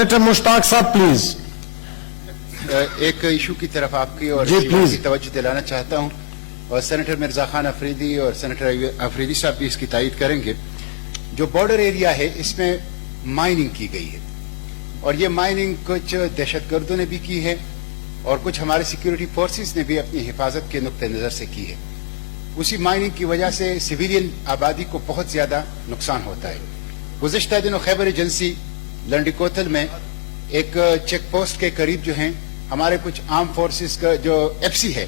Senator Mushtaq Saab, please. एक issue की तरफ आपकी और जी, प्लीज। की तवज्जो दिलाना चाहता हूं और सेनेटर मिर्जा खान अफरीदी और सेनेटर अफरीदी साहब भी इसकी तायीद करेंगे। जो बॉर्डर एरिया है इसमें माइनिंग की गई है और ये माइनिंग कुछ दहशतगर्दों ने भी की है और कुछ हमारे सिक्योरिटी फोर्सेस ने भी अपनी हिफाजत के नुक्ते नजर से की है। उसी माइनिंग की वजह से सिविलियन आबादी को बहुत ज्यादा नुकसान होता है। गुज़िश्ता दिनों खैबर एजेंसी लंडी में एक चेक पोस्ट के करीब जो हैं हमारे कुछ आर्म फोर्सेस का जो एफसी है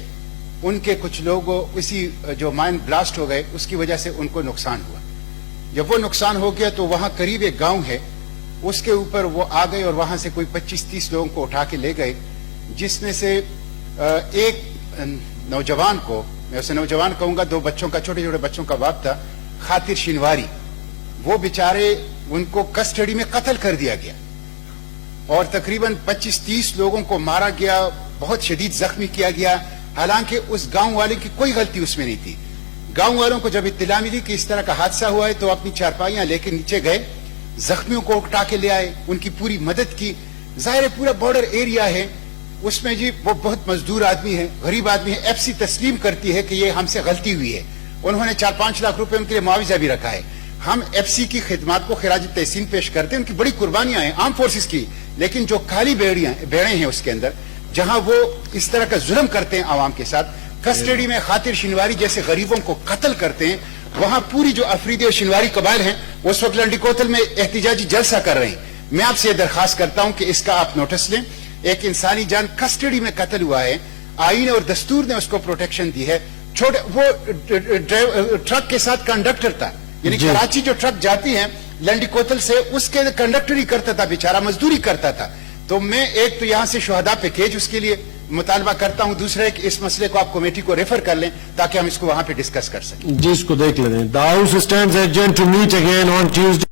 उनके कुछ लोग इसी जो माइन ब्लास्ट हो गए उसकी वजह से उनको नुकसान हुआ। जब वो नुकसान हो गया तो वहां करीब एक गांव है उसके ऊपर वो आ गए और वहां से कोई 25-30 लोगों को उठा के ले गए, जिसमें से एक नौजवान को, मैं उसे नौजवान कहूंगा, 2 बच्चों का, छोटे छोटे बच्चों का बाप था, खातिर शिनवारी, वो बेचारे उनको कस्टडी में कत्ल कर दिया गया और तकरीबन 25-30 लोगों को मारा गया, बहुत शदीद जख्मी किया गया। हालांकि उस गांव वाले की कोई गलती उसमें नहीं थी। गांव वालों को जब इत्तला मिली कि इस तरह का हादसा हुआ है तो अपनी चारपाइयां लेकर नीचे गए, जख्मियों को उठा के ले आए, उनकी पूरी मदद की। जाहिर है पूरा बॉर्डर एरिया है, उसमें जी वो बहुत मजदूर आदमी है, गरीब आदमी है। एफसी तस्लीम करती है कि ये हमसे गलती हुई है। उन्होंने 4-5 लाख रुपए उनके लिए मुआवजा भी रखा है। हम एफसी की खिदमत को खिराज तहसीन पेश करते हैं, उनकी बड़ी कुर्बानियां हैं आर्म फोर्सेस की, लेकिन जो काली बेड़े हैं उसके अंदर जहां वो इस तरह का जुल्म करते हैं आवाम के साथ, कस्टडी में खातिर शिनवारी जैसे गरीबों को कत्ल करते हैं, वहां पूरी जो अफरीदी और शिनवारी कबाइल हैं उस वक्त लंडी कोतल में एहतिजाजी जलसा कर रहे हैं। मैं आपसे ये दरखास्त करता हूं कि इसका आप नोटिस लें। एक इंसानी जान कस्टडी में कत्ल हुआ है, आईन और दस्तूर ने उसको प्रोटेक्शन दी है। छोटे वो ट्रक के साथ कंडक्टर था, यानी कराची जो ट्रक जाती है लंडी कोतल से, उसके कंडक्टर ही करता था, बेचारा मजदूरी करता था। तो मैं एक तो यहां से शोहदा पैकेज उसके लिए मुतालबा करता हूं, दूसरा कि इस मसले को आप कमेटी को रेफर कर लें ताकि हम इसको वहां पे डिस्कस कर सकें। जी, इसको देख लें। The House stands adjourned to meet again on Tuesday.